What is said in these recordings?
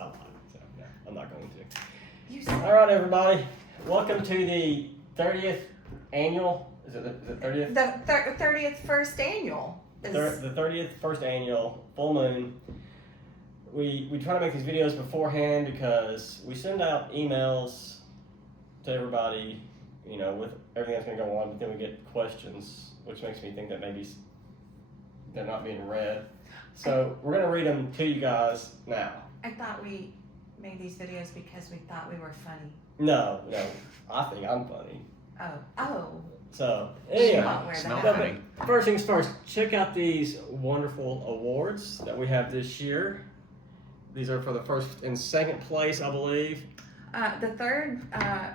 I lied. So, no, I'm not going to. You said All right, everybody. Welcome to the 30th annual. Is it the 30th? the 30th first annual. Is, The 30th first annual full moon. We try to make these videos beforehand because we send out emails to everybody, you know, with everything that's going to go on, but then we get questions, which makes me think that maybe they're not being read. So we're going to read them to you guys now. I thought we made these videos because we thought we were funny. No, I think I'm funny. Oh. So, She anyway. won't wear Smell that. funny. First things first, check out these wonderful awards that we have this year. These are for the first and second place, I believe. The third.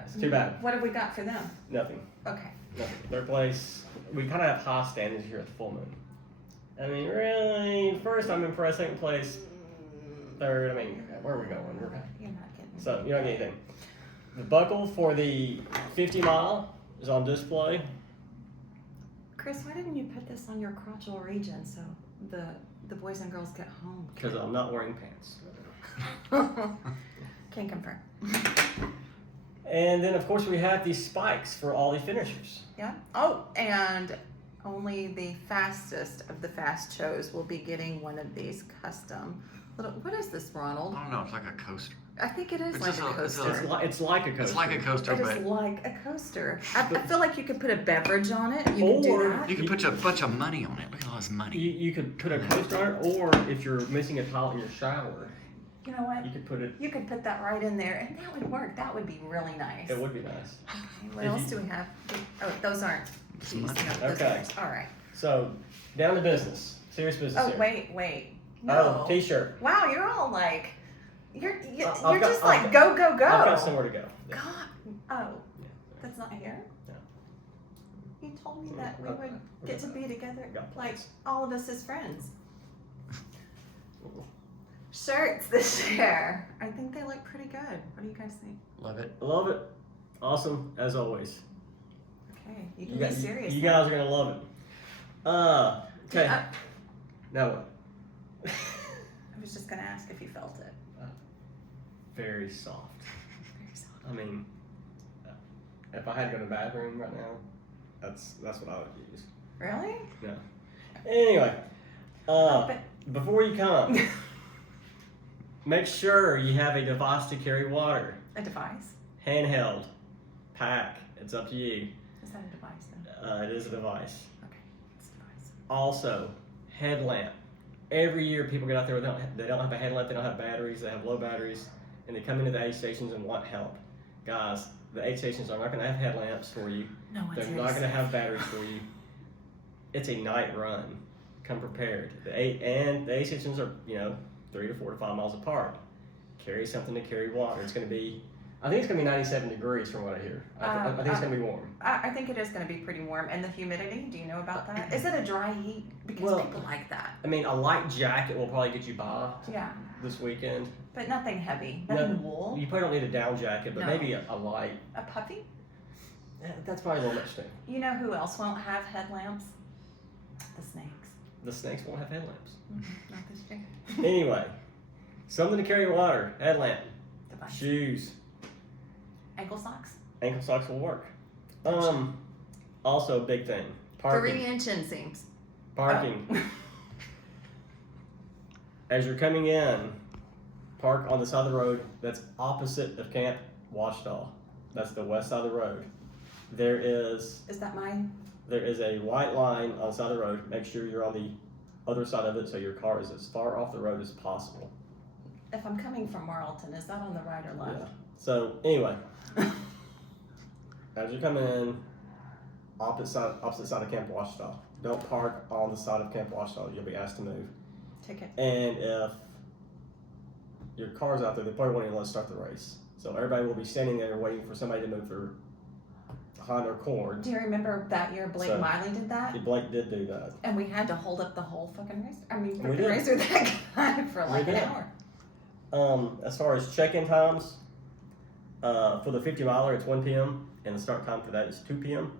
It's too bad. What have we got for them? Nothing. Okay. Nothing. Third place. We kind of have high standards here at the full moon. I mean, really, first I'm impressed. Second place. Third. I mean, where are we going? You're not getting. So you don't get anything. The buckle for the 50 mile is on display. Chris, why didn't you put this on your crotchal region so the boys and girls get home? Because I'm not wearing pants. Can confirm. And then, of course, we have these spikes for all the finishers. Yeah. Oh, and only the fastest of the fast shows will be getting one of these custom. What is this, Ronald? I don't know. It's like a coaster. I think it is It's like just a a- it's a- coaster. It's like a coaster. It's like a coaster, It but is like a coaster. I feel like you could put a beverage on it. You could do Or- that. you can put a bunch of money on it. Look at all this money. You could put a coaster on it, or if you're missing a tile in your shower, You know what? you could put it. You could put that right in there, and that would work. That would be really nice. It would be nice. Okay, what If else you- do we have? Oh, those aren't. It's These. money. No, those Okay. aren't. All right. So, down to business. Serious business Oh, here. wait. No. Oh, t-shirt. Wow, you're all like, you're I've you're got- just I've like go. I've got somewhere to go. Yeah. God. Oh, that's not here. No. You told me that we Okay. would get to be together, Got like plans. all of us as friends. Shirts this year. I think they look pretty good. What do you guys think? Love it. I love it. Awesome, as always. Okay, you can You, be got, serious. you now. guys are going to love it. Okay. Yeah, Now what? I was just gonna ask if you felt it. Very soft. Very soft. I mean, if I had to go to the bathroom right now, that's what I would use. Really? Anyway, But before you come, make sure you have a device to carry water. a device. Handheld, pack, it's up to you. Is that a device then? It is a device. Okay, it's a device. Also, headlamp. Every year people get out there, they don't have a headlamp, they don't have batteries, they have low batteries, and they come into the aid stations and want help. Guys, the aid stations are not going to have headlamps for you. No one's They're here not to going to save. have batteries for you. It's a night run. Come prepared. The aid stations are 3 to 4 to 5 miles apart. Carry something to carry water. It's going to be, I think it's going to be 97 degrees from what I hear. I think it's going to be warm. I think it is going to be pretty warm. And the humidity, do you know about that? Is it a dry heat? Because Well- people like that. I mean, a light jacket will probably get you by Yeah, this weekend. but nothing heavy. No, Nothing wool. You probably don't need a down jacket, but No. maybe a light. A puppy? That's probably a little much too. You know who else won't have headlamps? The snakes. The snakes won't have headlamps. Not this year. Anyway, something to carry water, headlamp, Device. shoes, Ankle socks? ankle socks will work. Also a big thing, parking. 3-inch inseams. Parking. Oh. As you're coming in, park on the side of the road that's opposite of Camp Washita. That's the west side of the road. There is Is that mine? a white line on the side of the road. Make sure you're on the other side of it so your car is as far off the road as possible. If I'm coming from Marlton, is that on the right or left? Yeah. So anyway, as you come in, opposite side of Camp Washita. Don't park on the side of Camp Washita. You'll be asked to move. Ticket. And if your car's out there, they probably won't even let us start the race. So everybody will be standing there waiting for somebody to move their behind their corn. Do you remember that year Blake So- Miley did that? Blake did do that. And we had to hold up the whole fucking race. I mean, We fucking did. race with that guy for like We an did. hour. As far as check-in times, for the 50 miler, it's 1 p.m. and the start time for that is 2 p.m.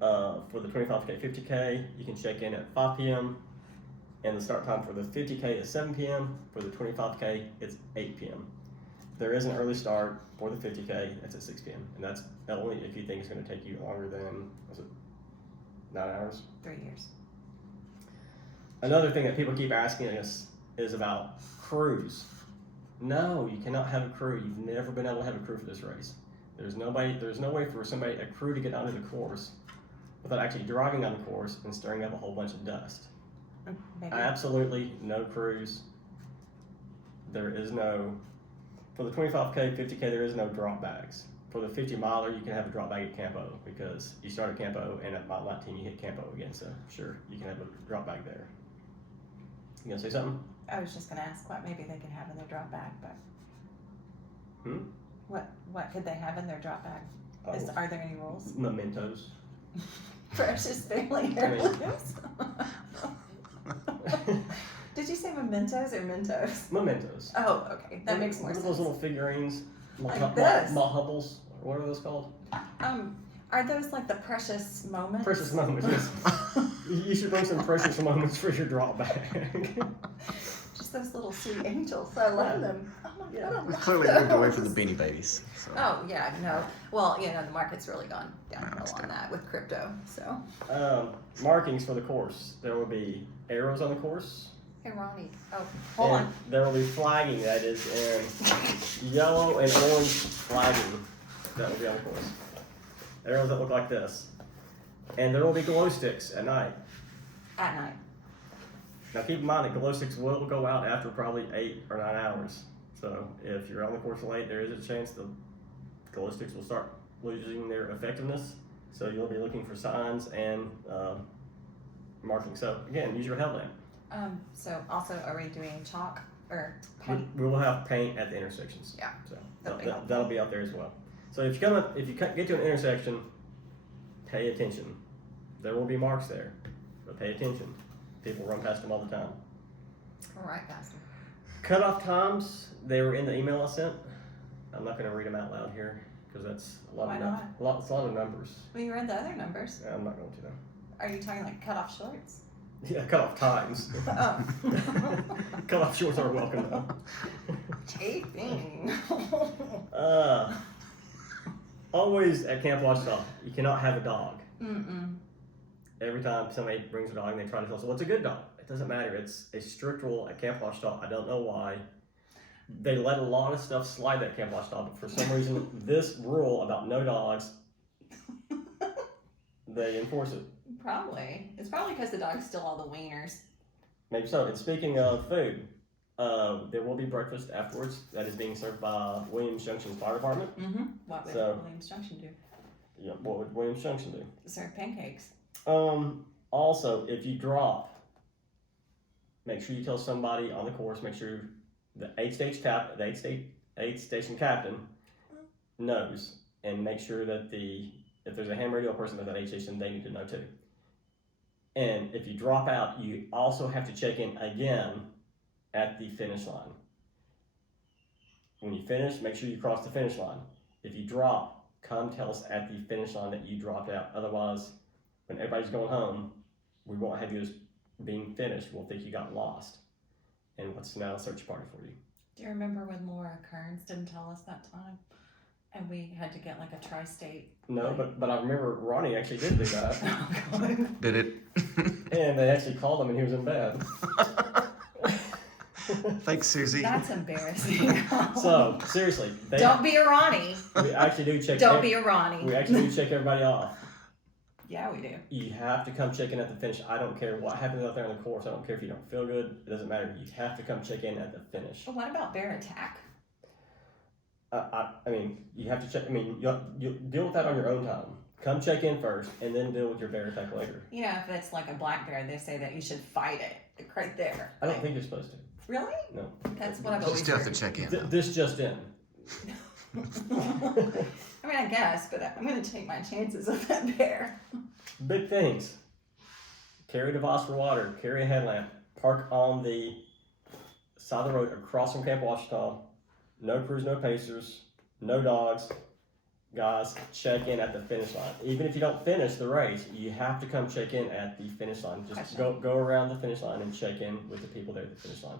For the 25K, 50K, you can check in at 5 p.m. And the start time for the 50K is 7 p.m. For the 25K, it's 8 p.m. There is an early start for the 50K. That's at 6 p.m. And that's only if you think it's going to take you longer than, was it 9 hours? 3 years. Another thing that people keep asking us is about crews. No, you cannot have a crew. You've never been able to have a crew for this race. There's no way for a crew to get onto the course without actually driving on the course and stirring up a whole bunch of dust. Maybe. Absolutely no crews. There is no, for the 25K, 50K, there is no drop bags. For the 50 miler, you can have a drop bag at Campo because you start at Campo and at mile 19 you hit Campo again. So sure, you can have a drop bag there. You gonna say something? I was just gonna ask what maybe they can have in their drop bag, but. What could they have in their drop bag? Are there any rules? Mementos. Precious family heirlooms. Did you say mementos or Mentos? Mementos. Oh, okay, that makes more What are sense. those little figurines? Like this. Mahubbles? What are those called? Are those like the precious moments? Precious moments, yes. You should bring some precious moments for your drop bag. Just those little sweet angels. I love them. Oh my God, I We love clearly those. moved away from the Beanie Babies. So. Oh yeah, no. Well, the market's really gone downhill on that with crypto. So. Markings for the course. There will be arrows on the course. Hey Ronnie. Oh, hold and on. There will be flagging that is in yellow and orange flagging that will be on the course. Arrows that look like this. And there will be glow sticks at night. At night. Now keep in mind that glow sticks will go out after probably 8 or 9 hours. So if you're on the course late, there is a chance the glow sticks will start losing their effectiveness. So you'll be looking for signs and markings. So again, use your headlamp. So also, are we doing chalk or paint? We will have paint at the intersections. Yeah, So that'll be that'll be out there as well. So if you get to an intersection, pay attention. There will be marks there, but pay attention. People run past them all the time. All right, guys. Cutoff times, they were in the email I sent. I'm not going to read them out loud here because that's a lot Why of not? It's a lot of numbers. We read the other numbers. Yeah, I'm not going to though. Are you talking like cutoff shorts? Yeah, cutoff times. Oh. Cutoff shorts are welcome though. Chafing. Always at Camp Watchdog, you cannot have a dog. Mm-mm. Every time somebody brings a dog and they try to tell us, what's a good dog? It doesn't matter. It's a strict rule at Camp Watchdog. I don't know why. They let a lot of stuff slide at Camp Watchdog, but for some reason, this rule about no dogs, they enforce it. Probably. It's probably because the dogs steal all the wieners. Maybe so. And speaking of food, there will be breakfast afterwards that is being served by Williams Junction's fire department. Mm-hmm. What would Williams Junction do? Yeah, what would Williams Junction do? Serve pancakes. Also, if you drop, make sure you tell somebody on the course, make sure the aid station captain knows, and make sure that if there's a ham radio person at that aid station, they need to know too. And if you drop out, you also have to check in again at the finish line. When you finish, make sure you cross the finish line. If you drop, come tell us at the finish line that you dropped out. Otherwise, when everybody's going home, we won't have you as being finished. We'll think you got lost. And what's now a search party for you. Do you remember when Laura Kearns didn't tell us that time? And we had to get like a tri-state. No, but I remember Ronnie actually did do that. Oh, God. Did it? And they actually called him and he was in bed. Thanks, Susie. That's embarrassing. So, seriously. Don't be a Ronnie. We actually do check. Don't be a Ronnie. We actually do check everybody off. Yeah, we do. You have to come check in at the finish. I don't care what happens out there on the course. I don't care if you don't feel good. It doesn't matter. You have to come check in at the finish. But what about bear attack? I mean, you have to check. I mean, you deal with that on your own time. Come check in first, and then deal with your bear attack later. If it's like a black bear, they say that you should fight it. Like right there. I don't think you're supposed to. Really? No. That's what I've You always still have heard. to check in. This just in. I mean, I guess, but I'm going to take my chances of that bear. Big things. Carry a device for water. Carry a headlamp. Park on the side of the road across from Camp Ouachita. No crews, no pacers, no dogs. guys, check in at the finish line. Even if you don't finish the race, you have to come check in at the finish line. Just go around the finish line and check in with the people there at the finish line.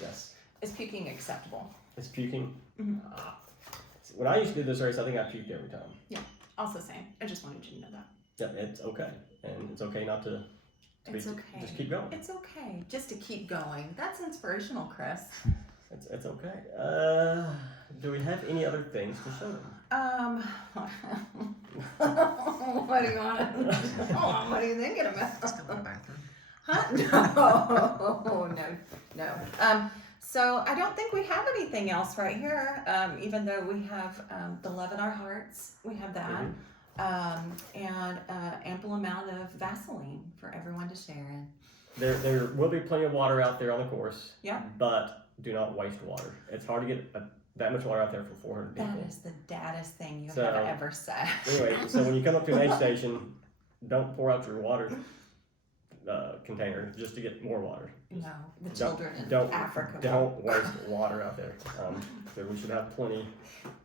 Yes. Is puking acceptable? It's puking. Mhm. When I used to do this race, I think I puked every time. Also same. I just wanted you to know that. Yeah, it's okay, and it's okay not to. It's okay. Just keep going. It's okay. Just to keep going. That's inspirational, Chris. It's okay. Do we have any other things to show them? What do you want? What are you thinking about? Still in the bathroom. Huh? No. So I don't think we have anything else right here. Even though we have the love in our hearts, we have that, and ample amount of Vaseline for everyone to share in. There will be plenty of water out there on the course. Yeah. But do not waste water. It's hard to get that much water out there for 400 people. That is the daddest thing you So, have ever said. Anyway, so when you come up to an aid station, don't pour out your water container just to get more water. No, the children in don't- Africa. Don't waste water out there. So we should have plenty.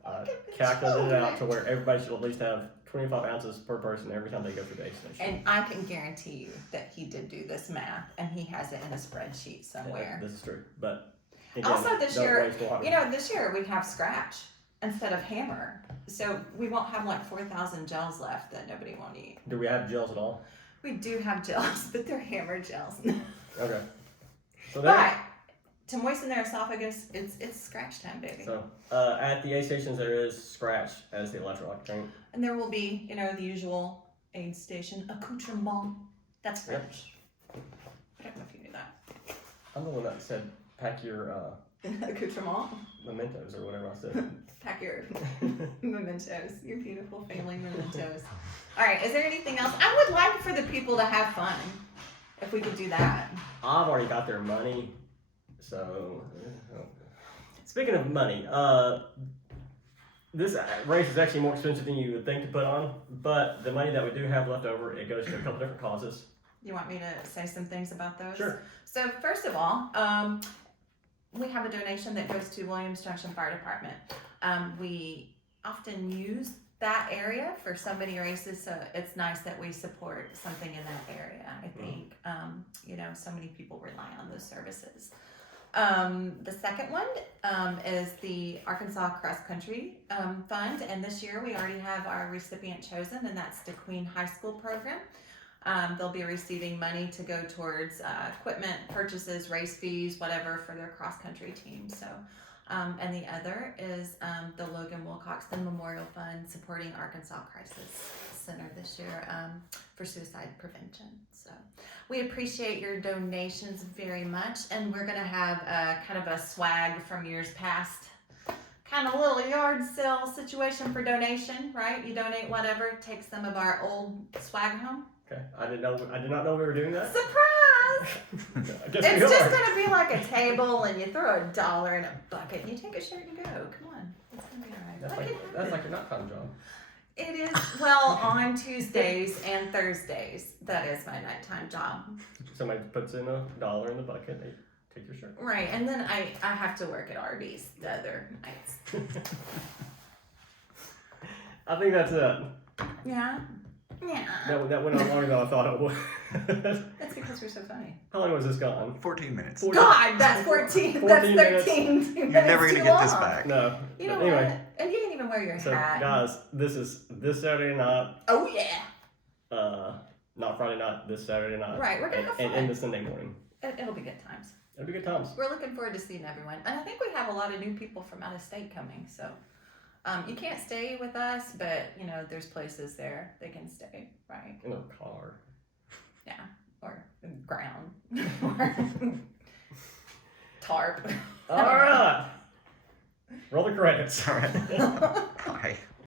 Look at the Calculated it out to children. where everybody should at least have 25 ounces per person every time they go through the aid station. And I can guarantee you that he did do this math and he has it in a spreadsheet somewhere. This is true. But again, Also this don't year, waste water. you know, this year we have scratch instead of hammer. So we won't have like 4,000 gels left that nobody won't eat. Do we have gels at all? We do have gels, but they're hammer gels. Okay. So But to moisten their esophagus, it's scratch time, baby. So at the aid stations there is scratch as the electrolyte tank. And there will be, you know, the usual aid station accoutrement. That's French. I don't know if you knew that. I'm the one that said pack your Accoutrement. mementos or whatever I said. Pack your mementos, your beautiful family mementos. All right, is there anything else? I would like for the people to have fun. If we could do that. I've already got their money, so speaking of money, this race is actually more expensive than you would think to put on, but the money that we do have left over, it goes to a couple different causes. You want me to say some things about those? Sure. So first of all, we have a donation that goes to Williams Junction Fire Department. We often use that area for so many races, so it's nice that we support something in that area. I think, you know, so many people rely on those services. The second one is the Arkansas Cross Country Fund, and this year we already have our recipient chosen, and that's the Queen High School program. They'll be receiving money to go towards equipment purchases, race fees, whatever for their cross country team. So, and the other is the Logan Wilcoxon Memorial Fund supporting Arkansas Crisis Center this year for suicide prevention. So we appreciate your donations very much, and we're gonna have kind of a swag from years past. Kind of a little yard sale situation for donation, right? You donate whatever, take some of our old swag home. Okay, I did not know we were doing that. Surprise! I guess It's we just are. gonna be like a table, and you throw $1 in a bucket, and you take a shirt and go. Come on, it's gonna be alright. That's like your nighttime job. It is, well, on Tuesdays and Thursdays. That is my nighttime job. Somebody puts in $1 in the bucket, they take your shirt. Right, and then I have to work at Arby's the other nights. I think that's it. Yeah? Yeah. That went on longer than I thought it would. That's because we're so funny. How long was this gone? 14 minutes. 40 God, that's 14. 14 That's minutes. 13 You're minutes never too gonna get this long. back. No. You know But anyway, what? And you didn't even wear your so hat. guys, this is this Saturday night. Oh, yeah. Not Friday night. This Saturday night. Right, we're gonna have and fun. into Sunday morning. It'll be good times. It'll be good times. We're looking forward to seeing everyone. And I think we have a lot of new people from out of state coming. So you can't stay with us, but, you know, there's places there they can stay, right? In a car. Yeah. Or ground. Or tarp. All right. Roll the credits. All right. Bye.